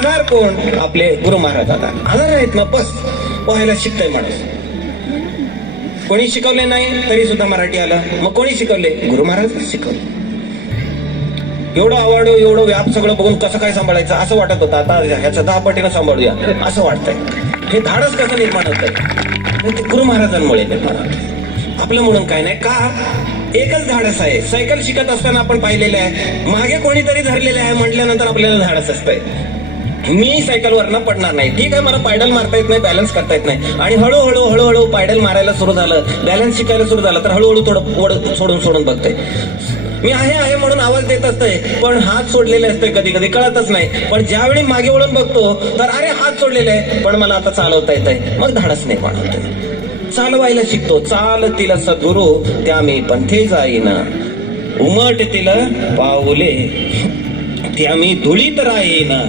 आधार कोण? आपले गुरु महाराज आधार आधार आहेत ना बस. पोहायला शिकतय माणूस. कोणी शिकवले नाही तरी सुद्धा मराठी आलं. मग कोणी शिकवले? गुरु महाराज शिकवले. एवढं आवड एवढं व्याप सगळं बघून कसं काय सांभाळायचं असं वाटत होतं. आता ह्याचं दहा पटीनं सांभाळूया. असं वाटतंय. हे धाडस कसं निर्माण होत आहे ते गुरु महाराजांमुळे निर्माण होत आपलं म्हणून काय नाही. का? एकच धाडस आहे. सायकल शिकत असताना आपण पाहिलेलं आहे. मागे कोणीतरी धरलेलं आहे. म्हटल्यानंतर आपल्याला धाडस असतंय. मी सायकलवरनं पडणार नाही. ठीक आहे मला पायडल मारता येत नाही बॅलन्स करता येत नाही. आणि हळूहळू हळूहळू पायडल मारायला सुरू झालं बॅलन्स शिकायला सुरू झालं तर हळूहळू थोडं सोडून सोडून बघते. मी आहे आहे म्हणून आवाज देत असते पण हात सोडलेले असते कधी कधी कळतच नाही. पण ज्यावेळी मागे वळून बघतो तर अरे हात सोडलेले आहे पण मला आता चालवता येत आहे मग धाडस नाही होते चालवायला शिकतो. चाल तिला सद्गुरू त्या मी पंथे उमट तिला पाऊले त्या मी धुळीत राहीना.